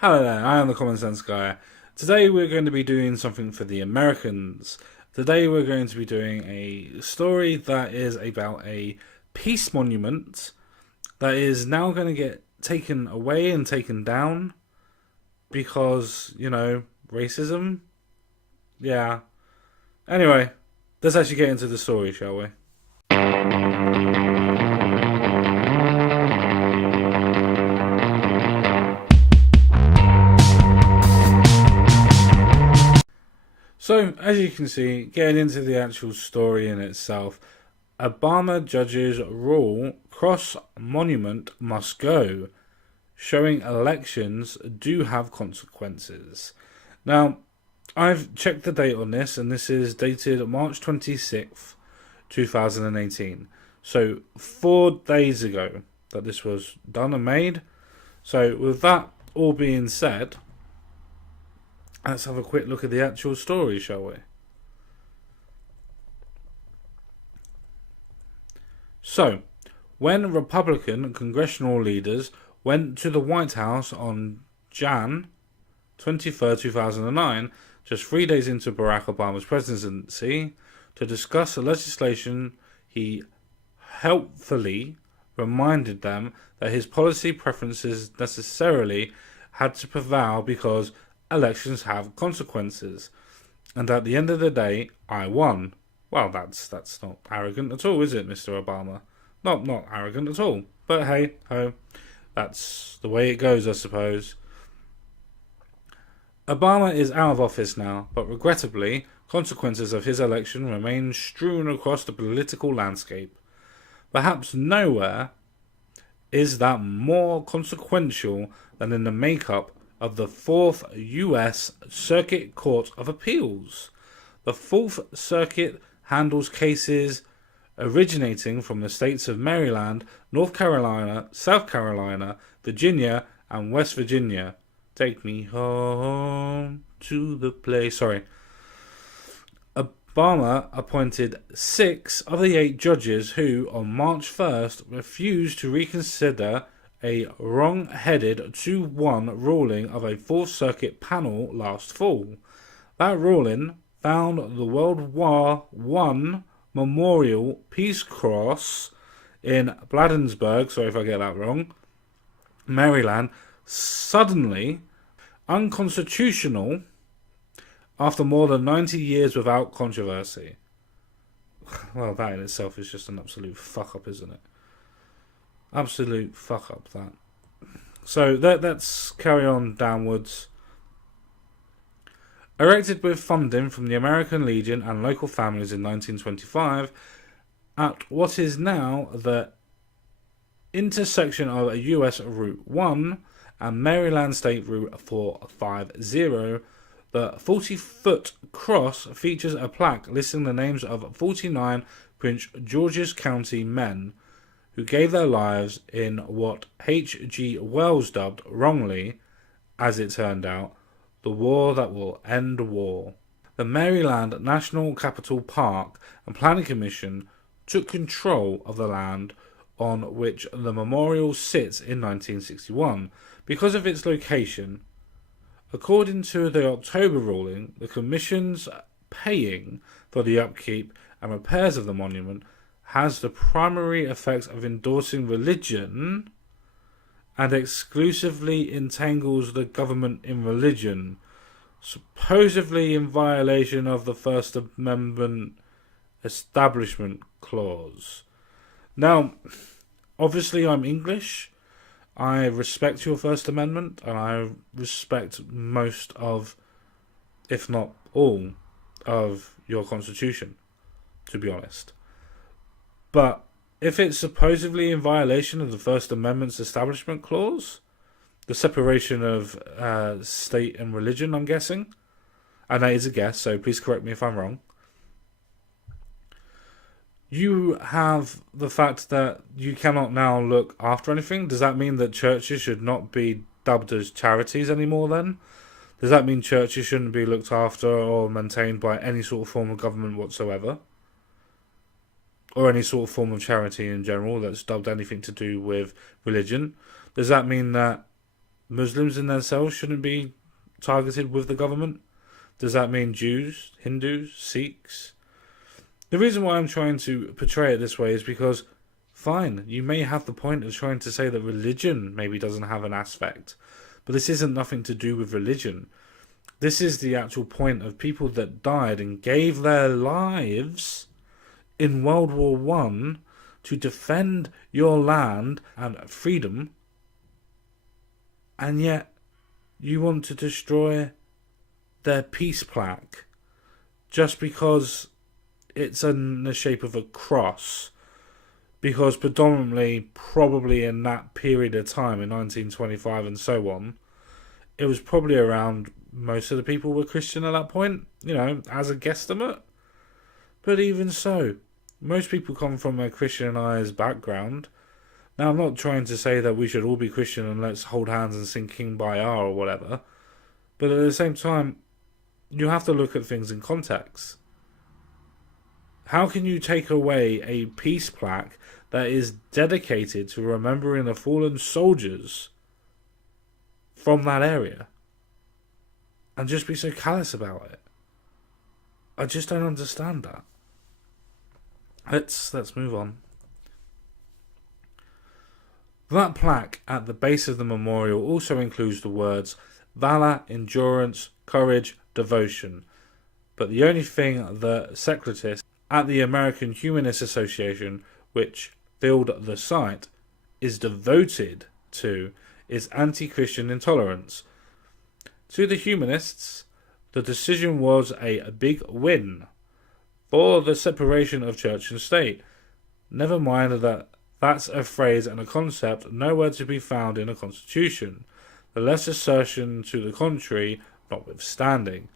Hello there, I am the Common Sense Guy. Today we're going to be doing something for the Americans. Today we're going to be doing a story that is about a peace monument that is now going to get taken away and taken down because, racism? Yeah. Anyway, let's actually get into the story, shall we? So, as you can see, getting into the actual story in itself, Obama judges rule cross monument must go, showing elections do have consequences. Now, I've checked the date on this, and this is dated March 26th, 2018. So, 4 days ago that this was done and made. So, with that all being said, let's have a quick look at the actual story, shall we? So, when Republican congressional leaders went to the White House on Jan 23rd, 2009, just 3 days into Barack Obama's presidency, to discuss the legislation, he helpfully reminded them that his policy preferences necessarily had to prevail because elections have consequences. And at the end of the day, I won. Well, that's not arrogant at all, is it, Mr. Obama? Not arrogant at all. But hey, ho, that's the way it goes, I suppose. Obama is out of office now, but regrettably, consequences of his election remain strewn across the political landscape. Perhaps nowhere is that more consequential than in the makeup of the Fourth U.S. Circuit Court of Appeals. The Fourth Circuit handles cases originating from the states of Maryland, North Carolina, South Carolina, Virginia, and West Virginia. Take me home to the place. Sorry. Obama appointed 6 of the 8 judges who, on March 1st, refused to reconsider a wrong-headed 2-1 ruling of a Fourth Circuit panel last fall. That ruling found the World War I Memorial Peace Cross in Bladensburg, sorry if I get that wrong, Maryland, suddenly unconstitutional after more than 90 years without controversy. Well, that in itself is just an absolute fuck-up, isn't it? Absolute fuck-up, that. So, let's carry on downwards. Erected with funding from the American Legion and local families in 1925, at what is now the intersection of US Route 1 and Maryland State Route 450, the 40-foot cross features a plaque listing the names of 49 Prince George's County men who gave their lives in what H.G. Wells dubbed, wrongly, as it turned out, the war that will end war. The Maryland National Capital Park and Planning Commission took control of the land on which the memorial sits in 1961 because of its location. According to the October ruling, the Commission's paying for the upkeep and repairs of the monument has the primary effect of endorsing religion and exclusively entangles the government in religion, supposedly in violation of the First Amendment Establishment Clause. Now, obviously I'm English. I respect your First Amendment, and I respect most of, if not all, of your Constitution, to be honest. But if it's supposedly in violation of the First Amendment's Establishment Clause, the separation of state and religion, I'm guessing, and that is a guess, so please correct me if I'm wrong, you have the fact that you cannot now look after anything. Does that mean that churches should not be dubbed as charities anymore then? Does that mean churches shouldn't be looked after or maintained by any sort of form of government whatsoever? Or any sort of form of charity in general that's dubbed anything to do with religion? Does that mean that Muslims in themselves shouldn't be targeted with the government? Does that mean Jews, Hindus, Sikhs? The reason why I'm trying to portray it this way is because, fine, you may have the point of trying to say that religion maybe doesn't have an aspect, but this isn't nothing to do with religion. This is the actual point of people that died and gave their lives in World War One to defend your land and freedom, and yet you want to destroy their peace plaque just because it's in the shape of a cross, because predominantly, probably in that period of time, in 1925 and so on, it was probably around most of the people were Christian at that point, as a guesstimate. But even so, most people come from a Christianized background. Now, I'm not trying to say that we should all be Christian and let's hold hands and sing King Bayar or whatever, but at the same time, you have to look at things in context. How can you take away a peace plaque that is dedicated to remembering the fallen soldiers from that area and just be so callous about it? I just don't understand that. Let's move on. That plaque at the base of the memorial also includes the words valor, endurance, courage, devotion. But the only thing the separatists at the American Humanist Association, which filled the site, is devoted to is anti-Christian intolerance. To the humanists, the decision was a big win for the separation of church and state. Never mind that that's a phrase and a concept nowhere to be found in a constitution, the less assertion to the contrary notwithstanding.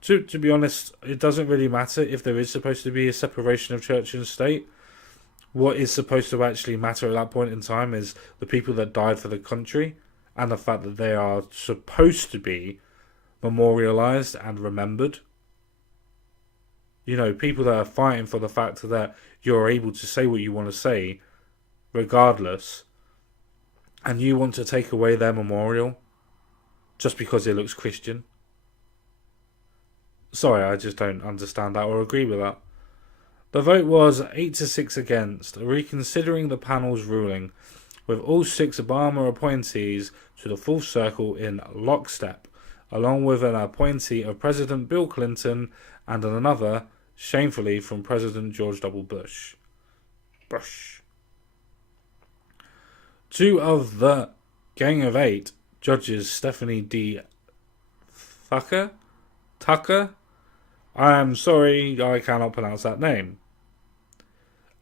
To be honest, it doesn't really matter if there is supposed to be a separation of church and state. What is supposed to actually matter at that point in time is the people that died for the country and the fact that they are supposed to be memorialized and remembered. People that are fighting for the fact that you're able to say what you want to say regardless, and you want to take away their memorial just because it looks Christian. Sorry, I just don't understand that or agree with that. The vote was 8-6 against, reconsidering the panel's ruling, with all 6 Obama appointees to the full circle in lockstep, along with an appointee of President Bill Clinton and another, shamefully, from President George W. Bush. 2 of the Gang of 8 judges, Stephanie D. Tucker? I am sorry, I cannot pronounce that name.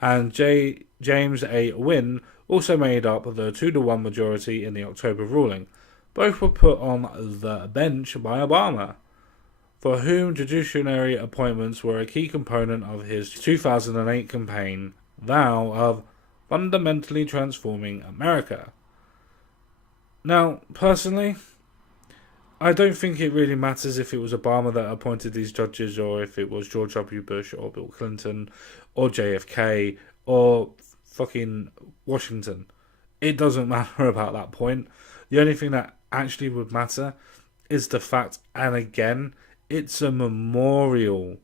And James A. Wynne also made up the 2-1 majority in the October ruling. Both were put on the bench by Obama, for whom judiciary appointments were a key component of his 2008 campaign vow of fundamentally transforming America. Now, personally, I don't think it really matters if it was Obama that appointed these judges or if it was George W. Bush or Bill Clinton or JFK or fucking Washington. It doesn't matter about that point. The only thing that actually would matter is the fact, and again, it's a memorial.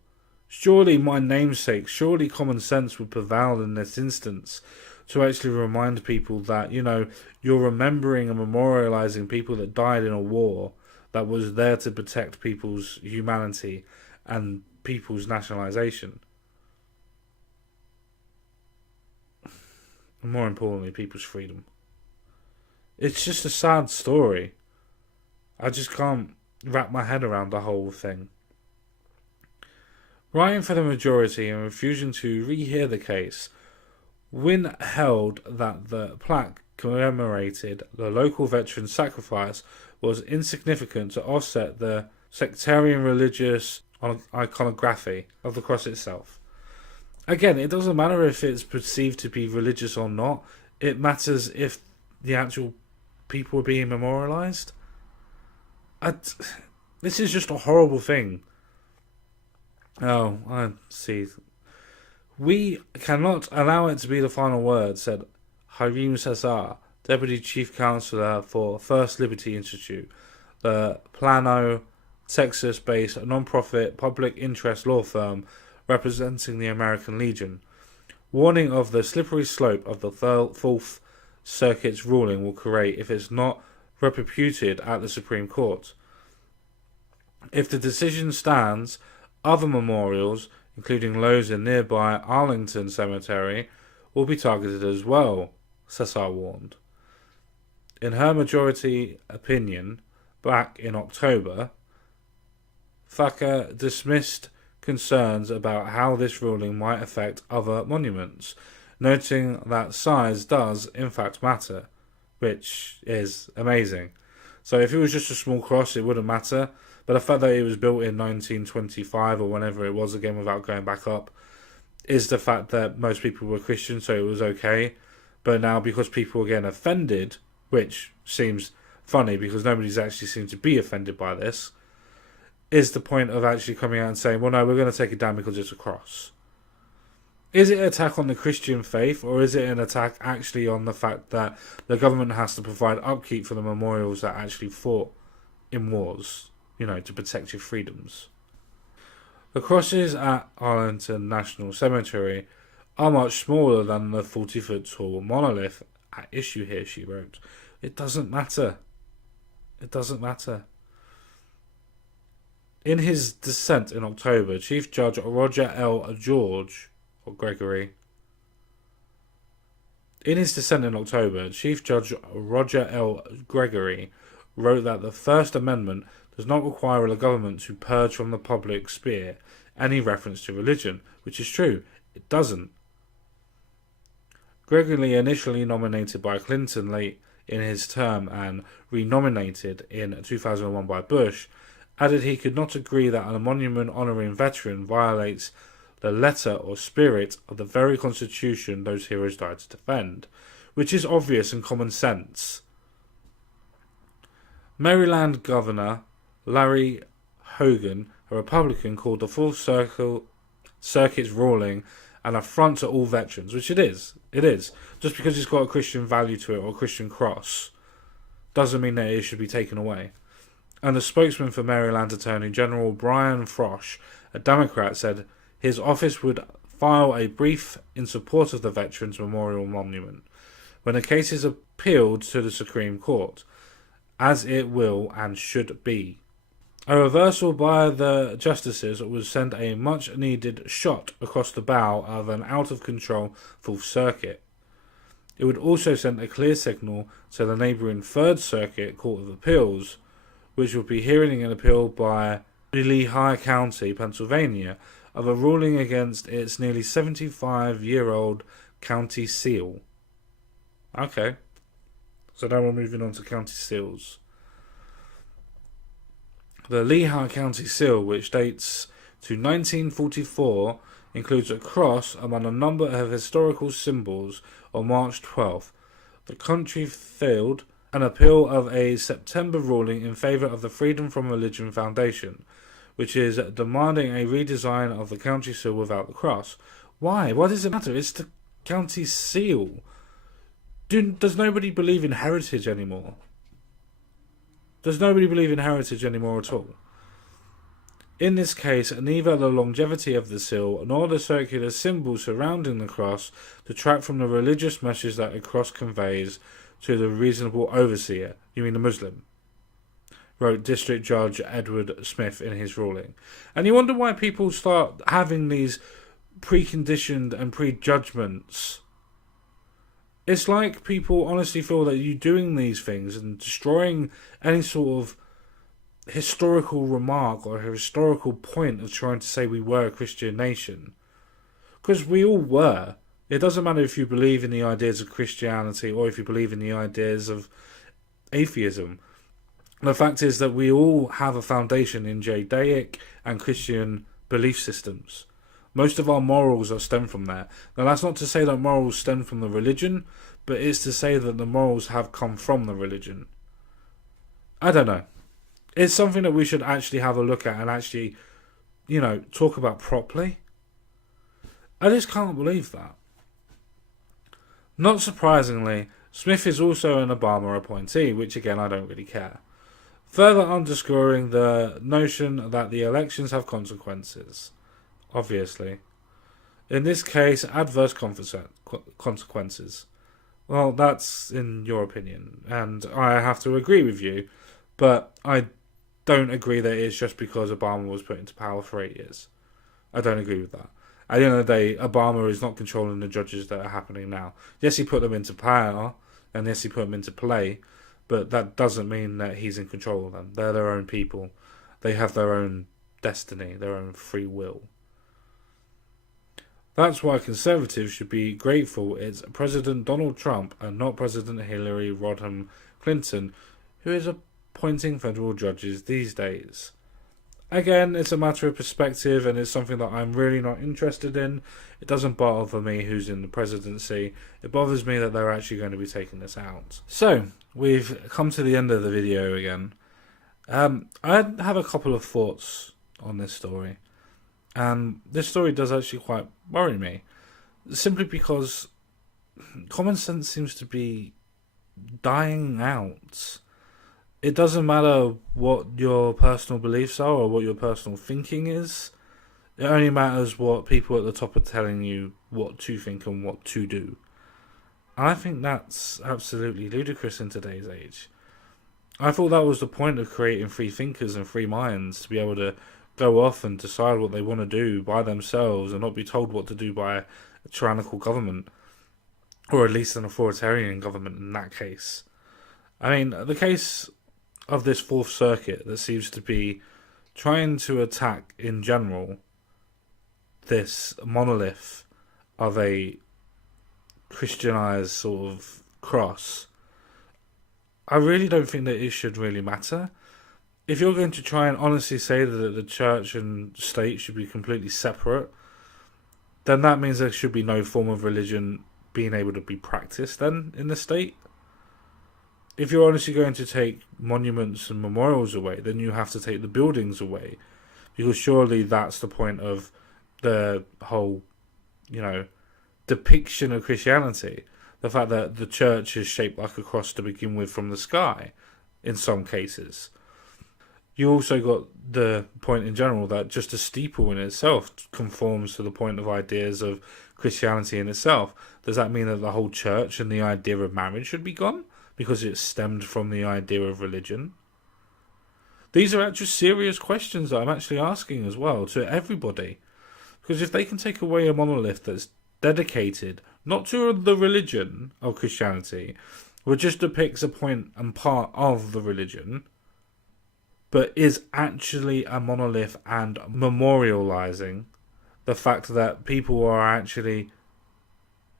Surely my namesake, surely common sense would prevail in this instance to actually remind people that, you're remembering and memorializing people that died in a war that was there to protect people's humanity and people's nationalization. And more importantly, people's freedom. It's just a sad story. I just can't wrap my head around the whole thing. Writing for the majority and refusing to rehear the case, Wynne held that the plaque commemorated the local veteran sacrifice was insignificant to offset the sectarian religious iconography of the cross itself. Again, it doesn't matter if it's perceived to be religious or not. It matters if the actual people are being memorialized. This is just a horrible thing. Oh, I see. We cannot allow it to be the final word, said Harim Cesar, Deputy Chief Counselor for First Liberty Institute, the Plano, Texas-based non-profit public interest law firm representing the American Legion, warning of the slippery slope of the Fourth Circuit's ruling will create if it's not repudiated at the Supreme Court. If the decision stands, other memorials, including those in nearby Arlington Cemetery, will be targeted as well, Cesar warned. In her majority opinion, back in October, Thacker dismissed concerns about how this ruling might affect other monuments, noting that size does in fact matter, which is amazing. So if it was just a small cross, it wouldn't matter, but the fact that it was built in 1925 or whenever it was, again without going back up, is the fact that most people were Christian, so it was okay. But now, because people are getting offended, which seems funny because nobody's actually seemed to be offended by this, is the point of actually coming out and saying, well, no, we're going to take it down because it's a cross. Is it an attack on the Christian faith, or is it an attack actually on the fact that the government has to provide upkeep for the memorials that actually fought in wars, to protect your freedoms? The crosses at Arlington National Cemetery are much smaller than the 40-foot tall monolith at issue here, she wrote. It doesn't matter. It doesn't matter. In his dissent in October, Chief Judge Roger L. Gregory wrote that the First Amendment does not require the government to purge from the public sphere any reference to religion, which is true. It doesn't. Gregory, initially nominated by Clinton late in his term and renominated in 2001 by Bush, added he could not agree that a monument honouring veteran violates the letter or spirit of the very Constitution those heroes died to defend, which is obvious and common sense. Maryland Governor Larry Hogan, a Republican, called the Full Circuit's ruling an affront to all veterans, which it is. It is. Just because it's got a Christian value to it or a Christian cross doesn't mean that it should be taken away. And the spokesman for Maryland Attorney General Brian Frosh, a Democrat, said his office would file a brief in support of the Veterans Memorial Monument when the case is appealed to the Supreme Court, as it will and should be. A reversal by the justices would send a much-needed shot across the bow of an out-of-control Fourth Circuit. It would also send a clear signal to the neighbouring Third Circuit Court of Appeals, which would be hearing an appeal by Lehigh County, Pennsylvania, of a ruling against its nearly 75-year-old county seal. Okay. So now we're moving on to county seals. The Lehigh County seal, which dates to 1944, includes a cross among a number of historical symbols. On March 12th, the country filed an appeal of a September ruling in favour of the Freedom from Religion Foundation, which is demanding a redesign of the county seal without the cross. Why? Why does it matter? It's the county seal. Does nobody believe in heritage anymore? Does nobody believe in heritage anymore at all? In this case, neither the longevity of the seal nor the circular symbol surrounding the cross detract from the religious message that the cross conveys to the reasonable overseer, you mean the Muslim, wrote District Judge Edward Smith in his ruling. And you wonder why people start having these preconditioned and prejudgments. It's like people honestly feel that you doing these things and destroying any sort of historical remark or historical point of trying to say we were a Christian nation. Because we all were. It doesn't matter if you believe in the ideas of Christianity or if you believe in the ideas of atheism. The fact is that we all have a foundation in Judaic and Christian belief systems. Most of our morals are stemmed from there. Now, that's not to say that morals stem from the religion, but it's to say that the morals have come from the religion. I don't know. It's something that we should actually have a look at and actually, talk about properly. I just can't believe that. Not surprisingly, Smith is also an Obama appointee, which again I don't really care. Further underscoring the notion that the elections have consequences. Obviously. In this case, adverse consequences. Well, that's in your opinion, and I have to agree with you, but I don't agree that it's just because Obama was put into power for 8 years. I don't agree with that. At the end of the day, Obama is not controlling the judges that are happening now. Yes, he put them into power, and yes, he put them into play, but that doesn't mean that he's in control of them. They're their own people. They have their own destiny, their own free will. That's why Conservatives should be grateful it's President Donald Trump and not President Hillary Rodham Clinton who is appointing federal judges these days. Again, it's a matter of perspective and it's something that I'm really not interested in. It doesn't bother me who's in the presidency. It bothers me that they're actually going to be taking this out. So, we've come to the end of the video again. I have a couple of thoughts on this story. And this story does actually quite worry me. Simply because common sense seems to be dying out. It doesn't matter what your personal beliefs are or what your personal thinking is. It only matters what people at the top are telling you what to think and what to do. And I think that's absolutely ludicrous in today's age. I thought that was the point of creating free thinkers and free minds, to be able to go off and decide what they want to do by themselves and not be told what to do by a tyrannical government, or at least an authoritarian government in that case. I mean, the case of this Fourth Circuit that seems to be trying to attack in general this monolith of a Christianized sort of cross, I really don't think that it should really matter. If you're going to try and honestly say that the church and state should be completely separate, then that means there should be no form of religion being able to be practiced then in the state. If you're honestly going to take monuments and memorials away, then you have to take the buildings away. Because surely that's the point of the whole, depiction of Christianity. The fact that the church is shaped like a cross to begin with from the sky, in some cases. You also got the point in general that just a steeple in itself conforms to the point of ideas of Christianity in itself. Does that mean that the whole church and the idea of marriage should be gone because it stemmed from the idea of religion? These are actually serious questions that I'm actually asking as well to everybody. Because if they can take away a monolith that's dedicated not to the religion of Christianity, which just depicts a point and part of the religion, but is actually a monolith and memorializing the fact that people are actually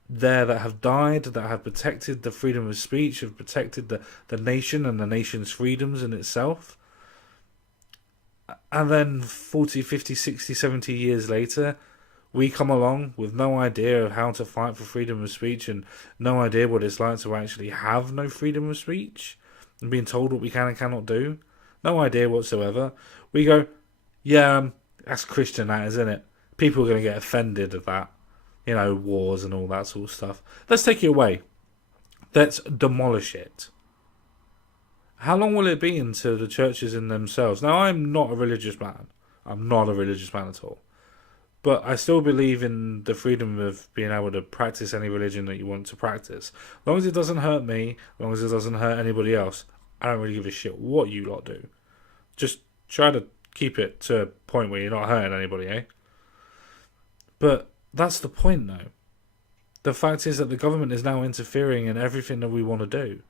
there that have died, that have protected the freedom of speech, have protected the nation and the nation's freedoms in itself. And then 40, 50, 60, 70 years later, we come along with no idea of how to fight for freedom of speech and no idea what it's like to actually have no freedom of speech and being told what we can and cannot do. No idea whatsoever. We go, yeah, that's Christian, that, isn't it? People are going to get offended of that. Wars and all that sort of stuff. Let's take it away. Let's demolish it. How long will it be until the churches in themselves... Now, I'm not a religious man. I'm not a religious man at all. But I still believe in the freedom of being able to practice any religion that you want to practice. As long as it doesn't hurt me, as long as it doesn't hurt anybody else, I don't really give a shit what you lot do. Just try to keep it to a point where you're not hurting anybody, eh? But that's the point, though. The fact is that the government is now interfering in everything that we want to do.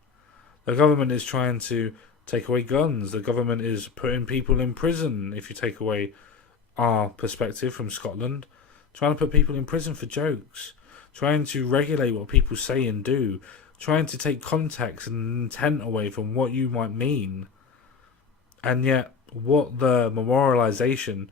The government is trying to take away guns. The government is putting people in prison, if you take away our perspective from Scotland. Trying to put people in prison for jokes. Trying to regulate what people say and do. Trying to take context and intent away from what you might mean. And yet, what the memorialization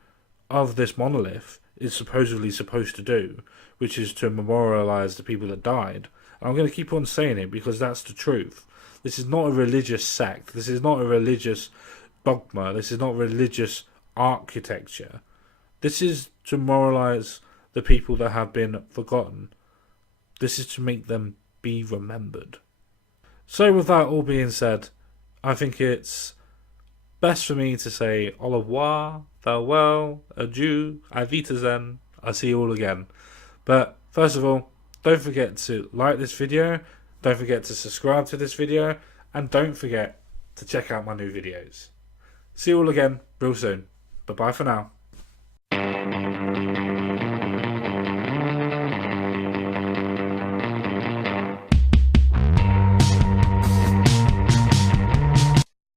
of this monolith is supposedly supposed to do, which is to memorialize the people that died. And I'm going to keep on saying it because that's the truth. This is not a religious sect. This is not a religious dogma. This is not religious architecture. This is to memorialize the people that have been forgotten. This is to make them be remembered. So with that all being said, I think it's best for me to say au revoir, farewell, adieu, auf Wiedersehen. I'll see you all again. But first of all, don't forget to like this video, don't forget to subscribe to this video, and don't forget to check out my new videos. See you all again real soon. Bye bye for now.